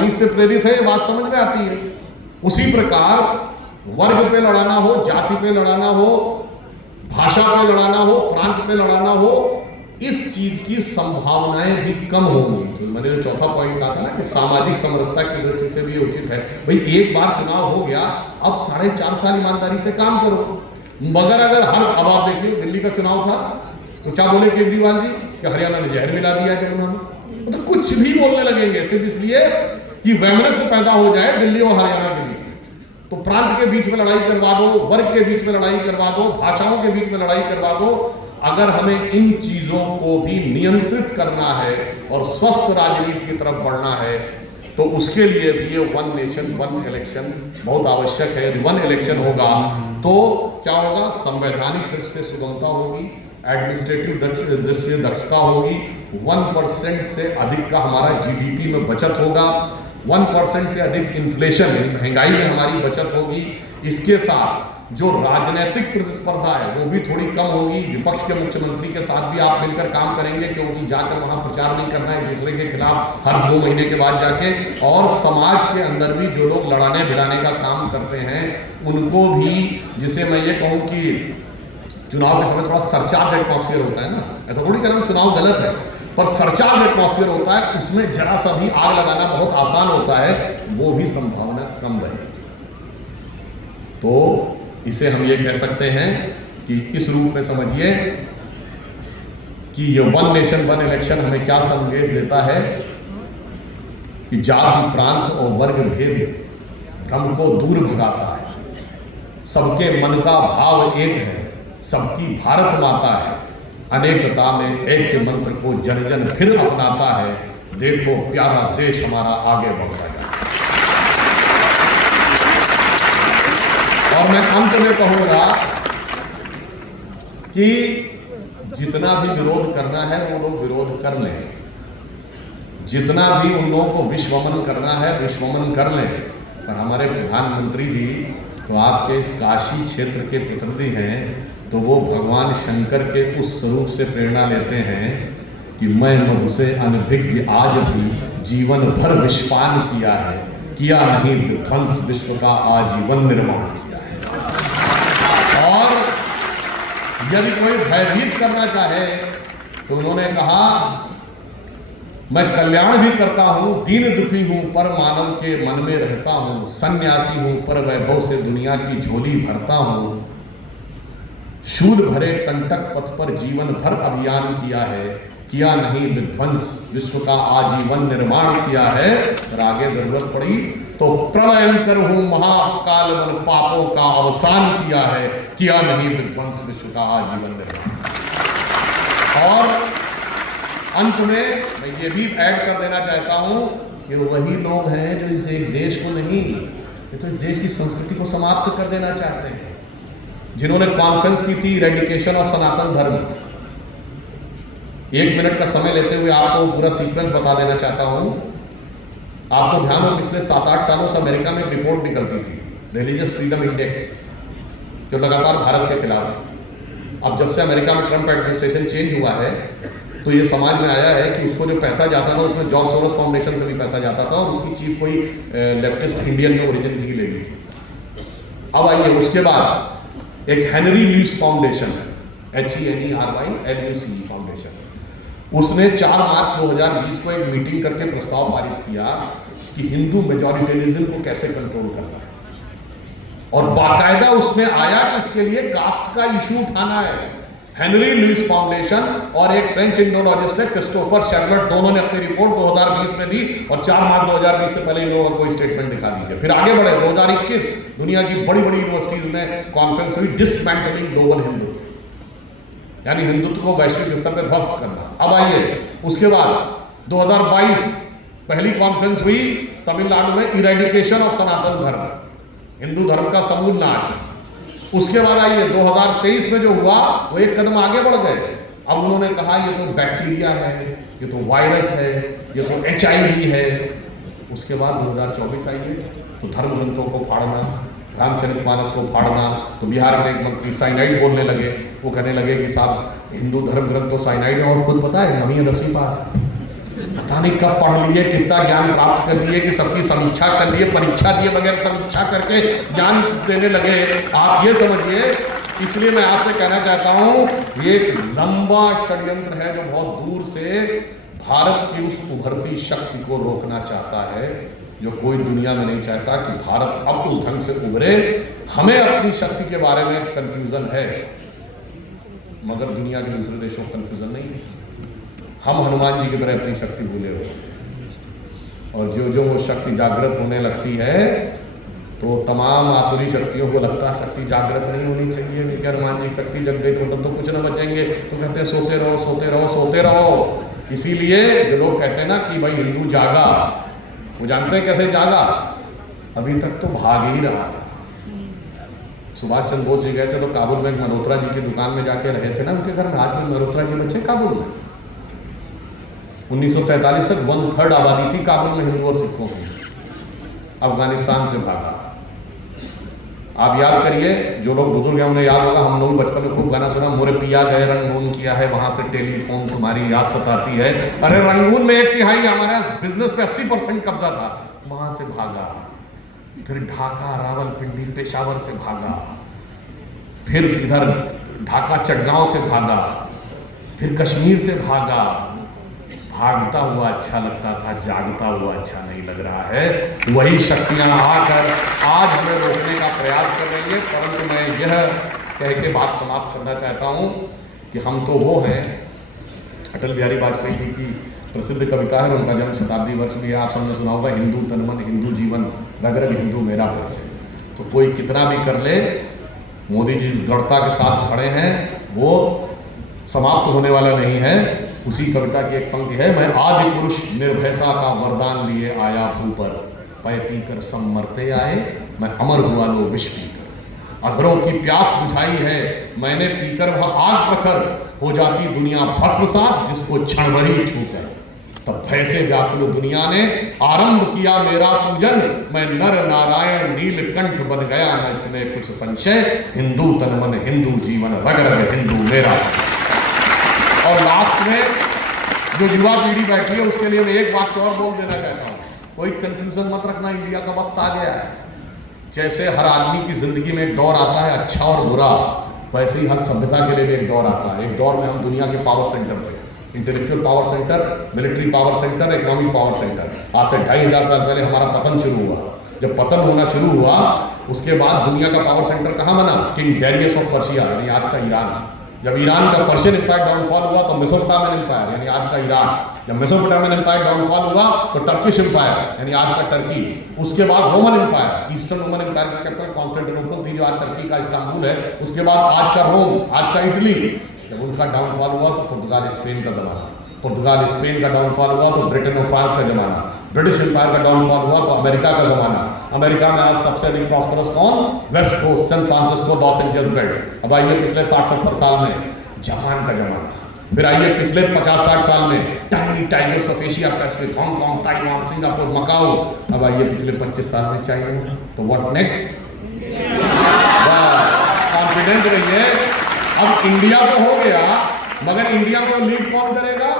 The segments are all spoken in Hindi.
राजनीति से प्रेरित है, ये बात समझ में आती है। उसी प्रकार वर्ग पे लड़ाना हो, जाति पे लड़ाना हो, भाषा पे लड़ाना हो, प्रांत पे लड़ाना हो, इस चीज की संभावनाएं भी कम होंगी। तो मैंने जो चौथा पॉइंट कहा था ना कि सामाजिक समरसता की दृष्टि से भी उचित है। भाई एक बार चुनाव हो गया, अब 4.5 साल ईमानदारी से काम करो। मगर अगर अब आप देखिए दिल्ली का चुनाव था तो क्या बोले केजरीवाल जी कि हरियाणा ने जहर मिला दिया कि उन्होंने, तो कुछ भी बोलने लगेंगे सिर्फ इसलिए कि वैमनस्य पैदा हो जाए दिल्ली और हरियाणा के बीच में। तो प्रांत के बीच में लड़ाई करवा दो, वर्ग के बीच में लड़ाई करवा दो, भाषाओं के बीच में लड़ाई करवा दो। अगर हमें इन चीजों को भी नियंत्रित करना है और स्वस्थ राजनीति की तरफ बढ़ना है तो उसके लिए भी ये 1 नेशन 1 इलेक्शन बहुत आवश्यक है। 1 इलेक्शन होगा तो क्या होगा, संवैधानिक दृष्टि से सुगमता होगी, एडमिनिस्ट्रेटिव दृष्टि से दक्षता होगी, 1% से अधिक का हमारा जीडीपी में बचत होगा, 1% से अधिक इन्फ्लेशन महंगाई में हमारी बचत होगी। इसके साथ जो राजनीतिक प्रतिस्पर्धा है वो भी थोड़ी कम होगी। विपक्ष के मुख्यमंत्री के साथ भी आप मिलकर काम करेंगे, क्योंकि जाकर वहां प्रचार नहीं करना है एक दूसरे के खिलाफ हर 2 महीने के बाद जाके। और समाज के अंदर भी जो लोग लड़ाने भिड़ाने का काम करते हैं उनको भी, जिसे मैं ये कहूँ कि चुनाव के समय थोड़ा सरचार्ज एटमॉस्फेयर होता है ना, ऐसा थोड़ी कहना चुनाव गलत है, पर सरचार्ज एटमॉस्फेयर होता है, उसमें जरा सा भी आग लगाना बहुत आसान होता है, वो भी संभावना कम रहेगी। तो इसे हम ये कह सकते हैं कि इस रूप में समझिए कि ये 1 नेशन 1 इलेक्शन हमें क्या संदेश देता है कि जाति, प्रांत और वर्ग भेद भ्रम को दूर भगाता है। सबके मन का भाव एक है, सबकी भारत माता है, अनेकता में ऐक्य मंत्र को जन जन फिर अपनाता है। देखो प्यारा देश हमारा आगे बढ़ता है। और मैं अंत में कहूंगा कि जितना भी विरोध करना है वो लोग विरोध कर लें, जितना भी उन लोगों को विश्वमन करना है विश्वमन कर लें। पर हमारे प्रधानमंत्री जी तो आपके इस काशी क्षेत्र के प्रतिनिधि हैं, तो वो भगवान शंकर के उस स्वरूप से प्रेरणा लेते हैं कि मैं मुझसे अनभिज्ञ आज भी जीवन भर विषपान किया है, किया नहीं विध्वंस विश्व का आजीवन निर्माण किया है। और यदि कोई भयभीत करना चाहे तो उन्होंने कहा मैं कल्याण भी करता हूं, दीन दुखी हूं पर मानव के मन में रहता हूं, सन्यासी हूं पर वैभव से दुनिया की झोली भरता हूं, शूल भरे कंटक पथ पर जीवन भर अभियान किया है, किया नहीं विध्वंस विश्व का आजीवन निर्माण किया है। और आगे जरूरत पड़ी तो प्रलयंकर हूं महाकाल मन पापों का अवसान किया है, किया नहीं विध्वंस विश्व का आजीवन निर्माण। और अंत में मैं ये भी ऐड कर देना चाहता हूं कि वही लोग हैं जो इस एक देश को नहीं, ये तो इस देश की संस्कृति को समाप्त कर देना चाहते हैं, जिन्होंने कॉन्फ्रेंस की थी इरेडिकेशन ऑफ सनातन धर्म। 1 मिनट का समय लेते हुए आपको पूरा सीक्वेंस बता देना चाहता हूं। आपको ध्यान हो पिछले 7-8 सालों से अमेरिका में एक रिपोर्ट निकलती थी, रिलीजियस फ्रीडम इंडेक्स, जो लगातार भारत के खिलाफ थी। अब जब से अमेरिका में ट्रंप एडमिनिस्ट्रेशन चेंज हुआ है तो ये समाज में आया है कि उसको जो पैसा जाता था उसमें जॉर्ज सोरोस फाउंडेशन से भी पैसा जाता था, और उसकी चीफ कोई लेफ्टिस्ट इंडियन में ओरिजिन की लेडी थी। अब आइए उसके बाद एक हेनरी लुइस फाउंडेशन है, HENRYLUCE फाउंडेशन, उसने 4 मार्च 2020 को एक मीटिंग करके प्रस्ताव पारित किया कि हिंदू मेजॉरिटेरिज्म को कैसे कंट्रोल करना है, और बाकायदा उसमें आया कि इसके लिए कास्ट का इशू उठाना है। हेनरी लुइस फाउंडेशन और एक फ्रेंच इंडोलॉजिस्ट है क्रिस्टोफर शेगलर, दोनों ने अपनी रिपोर्ट 2020 में दी, और 4 मार्च 2020 से पहले इन लोगों को कोई स्टेटमेंट दिखा दीजिए। फिर आगे बढ़े 2021 दुनिया की बड़ी बड़ी यूनिवर्सिटीज में कॉन्फ्रेंस हुई, डिसमेंटलिंग ग्लोबल हिंदुत्व, यानी हिंदुत्व को वैश्विक स्तर पर ध्वस्त करना। अब आइए उसके बाद 2022 पहली कॉन्फ्रेंस हुई तमिलनाडु में, इरेडिकेशन ऑफ सनातन धर्म, हिंदू धर्म का समूल नाश। उसके बाद आइए 2023 में जो हुआ वो एक कदम आगे बढ़ गए। अब उन्होंने कहा ये तो बैक्टीरिया है, ये तो वायरस है, ये तो HIV है। उसके बाद 2024 आइए तो धर्म ग्रंथों को फाड़ना, रामचरितमानस को फाड़ना, तो बिहार के एक मंत्री साइनाइड बोलने लगे। वो कहने लगे कि साहब हिंदू धर्म ग्रंथ तो साइनाइड है, और खुद पता है नवीं 10वीं पास है। पता नहीं कब पढ़ लिए, कितना ज्ञान प्राप्त कर लिए कि सबकी समीक्षा कर लिए, परीक्षा दिए बगैर समीक्षा करके ज्ञान देने लगे। आप ये समझिए, इसलिए मैं आपसे कहना चाहता हूं, ये एक लंबा षड्यंत्र है जो बहुत दूर से भारत की उस उभरती शक्ति को रोकना चाहता है, जो कोई दुनिया में नहीं चाहता कि भारत अब उस ढंग से उभरे। हमें अपनी शक्ति के बारे में कंफ्यूजन है, मगर दुनिया के दूसरे देशों को कंफ्यूजन नहीं है। हम हनुमान जी की तरह अपनी शक्ति भूले हुए, और जो जो वो शक्ति जागृत होने लगती है तो तमाम आसुरी शक्तियों को लगता है शक्ति जागृत नहीं होनी चाहिए, लेकिन हनुमान जी की शक्ति जग गई तो कुछ न बचेंगे, तो कहते हैं सोते रहो सोते रहो सोते रहो। इसीलिए जो लोग कहते हैं ना कि भाई हिंदू जागा, वो जानते हैं कैसे जागा? अभी तक तो भाग ही रहा था। सुभाष चंद्र बोस जी गए थे तो काबुल में मल्होत्रा जी की दुकान में जाके रहे थे ना उनके घर में। आज भी मल्होत्रा जी बचे काबुल में। 1947 तक 1/3 आबादी थी काबुल में हिंदू और सिखों की, अफगानिस्तान से भागा। आप याद करिए, जो लोग बुजुर्ग हैं उन्हें याद होगा, हम लोग बचपन में खूब गाना सुना, मोरे पिया गए रंगून किया है, वहां से टेलीफोन तुम्हारी याद सताती है। अरे रंगून में 1/3 हमारा बिजनेस पे 80% कब्जा था, वहां से भागा। फिर ढाका, रावलपिंडी, पेशावर से भागा, फिर इधर ढाका चटगांव से भागा, फिर कश्मीर से भागा। भागता हुआ अच्छा लगता था, जागता हुआ अच्छा नहीं लग रहा है। वही शक्तियां आकर आज हमें रोकने का प्रयास कर रही है। परंतु मैं यह कह के बात समाप्त करना चाहता हूं कि हम तो वो हैं, अटल बिहारी वाजपेयी जी की प्रसिद्ध कविता है, उनका जन्म शताब्दी वर्ष भी है, आप सबने सुना होगा, हिंदू तन मन हिंदू जीवन, रग रग हिंदू मेरा वर्ष। तो कोई कितना भी कर ले, मोदी जी जिस दृढ़ता के साथ खड़े हैं वो समाप्त होने वाला नहीं है। उसी कविता की एक पंक्ति है, मैं आदि पुरुष निर्भयता का वरदान लिए आया भू पर, पै पीकर सब मरते आए, मैं अमर हुआ लो विष पीकर। अधरों की प्यास बुझाई है मैंने पीकर, वह आग प्रखर हो जाती दुनिया भस्मसात, जिसको क्षण भर ही छूकर। तब भय से व्याकुल दुनिया ने आरंभ किया मेरा पूजन, मैं नर नारायण नीलकंठ बन गया, न इसमें कुछ संशय, हिंदू तन मन हिंदू जीवन, रग रग हिंदू मेरा। और लास्ट में जो युवा पीढ़ी बैठी है उसके लिए मैं एक बात और बोल देना चाहता हूँ, कोई कंफ्यूजन मत रखना, इंडिया का वक्त आ गया है। जैसे हर आदमी की जिंदगी में एक दौर आता है अच्छा और बुरा, वैसे ही हर सभ्यता के लिए भी एक दौर आता है। एक दौर में हम दुनिया के पावर सेंटर थे, intellectual power centre, military power centre, economic power centre. आज से 2500 साल पहले हमारा पतन शुरू हुआ। जब पतन होना शुरू हुआ उसके बाद दुनिया का पावर सेंटर कहाँ बना? किंग डैरियस ऑफ पर्शिया, यानी आज का ईरान। जब ईरान का पर्शियन एम्पायर डाउनफॉल हुआ तो मेसोपोटामियन एम्पायर यानी आज का ईरान। जब मेसोपोटामियन एम्पायर डाउनफॉल हुआ तो टर्किश एम्पायर यानी आज का टर्की। उसके बाद Roman Empire, Eastern Roman Empire की कैपिटल कॉन्स्टेंटिनोपल थी जो आज टर्की का इस्तांबुल है। उसके बाद आज का रोम, आज का इटली। जब उनका डाउनफॉल हुआ तो पुर्तगाल स्पेन का जमाना, पुर्तगाल स्पेन का डाउनफॉल हुआ तो ब्रिटेन और फ्रांस का जमाना, ब्रिटिश एम्पायर का डाउनफॉल हुआ तो अमेरिका का जमाना। अमेरिका में आज सबसे अधिक प्रॉस्परस कौन? West Coast, San Francisco, Los Angeles belt. अब आइए पिछले 60-70 साल में जापान का जमाना। फिर आइए पिछले 50-60 साल में tiny tigers of Asia Pacific, Hong Kong, Taiwan, Singapore, Macau. अब आइए पिछले 25 साल में चाइना। तो व्हाट नेक्स्ट? कॉन्फिडेंस रहिए। अब इंडिया तो हो गया, मगर इंडिया में लीड कौन करेगा?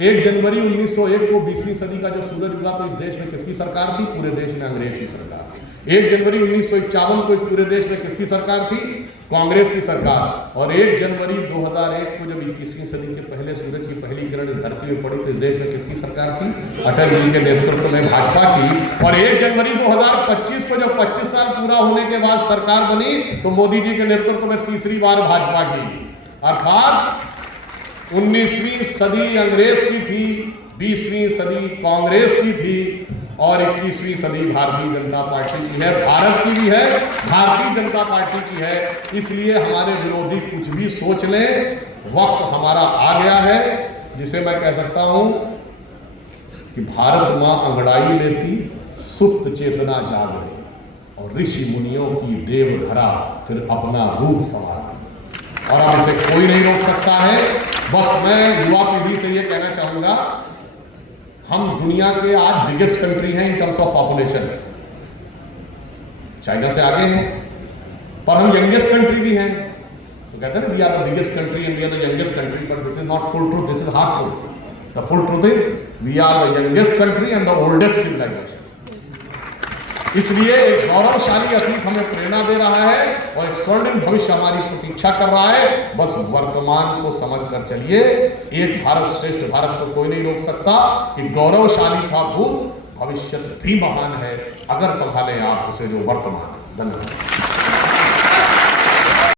1 जनवरी 1901 को 20वीं सदी का जो सूरज उगा तो इस देश में किसकी सरकार थी? पूरे देश में अंग्रेज की सरकार। 1 जनवरी 1951 को इस पूरे देश में किसकी सरकार थी? कांग्रेस की सरकार। और 1 जनवरी 2001 को जब 21वीं सदी के पहले सूरज की पहली किरण इस धरती में पड़ी तो इस देश में किसकी सरकार थी? अटल जी के नेतृत्व में भाजपा की। और 1 जनवरी 2025 को जब 25 साल पूरा होने के बाद सरकार बनी तो मोदी जी के नेतृत्व में तीसरी बार भाजपा की। अर्थात 19वीं सदी अंग्रेज की थी, 20वीं सदी कांग्रेस की थी और 21वीं सदी भारतीय जनता पार्टी की है। भारत की भी है, भारतीय जनता पार्टी की है। इसलिए हमारे विरोधी कुछ भी सोच लें, वक्त हमारा आ गया है जिसे मैं कह सकता हूं कि भारत मां अंगड़ाई लेती, सुप्त चेतना जाग रही और ऋषि मुनियों की देवधरा फिर अपना रूप संभाल, और अब इसे कोई नहीं रोक सकता है। बस मैं युवा पीढ़ी से ये कहना चाहूंगा, हम दुनिया के आज बिगेस्ट कंट्री हैं in terms of population, China से आगे हैं, पर हम यंगेस्ट कंट्री भी हैं। तो कहते हैं ना, we are the biggest country and we are the youngest country, but this is not full truth, this is half truth. The full truth is we are the youngest country and the oldest civilization. इसलिए एक गौरवशाली अतीत हमें प्रेरणा दे रहा है और एक स्वर्णिम भविष्य हमारी प्रतीक्षा कर रहा है। बस वर्तमान को समझ कर चलिए। एक भारत श्रेष्ठ भारत को कोई नहीं रोक सकता कि गौरवशाली था भूत, भविष्य भी महान है अगर संभाले आप उसे जो वर्तमान है। धन्यवाद।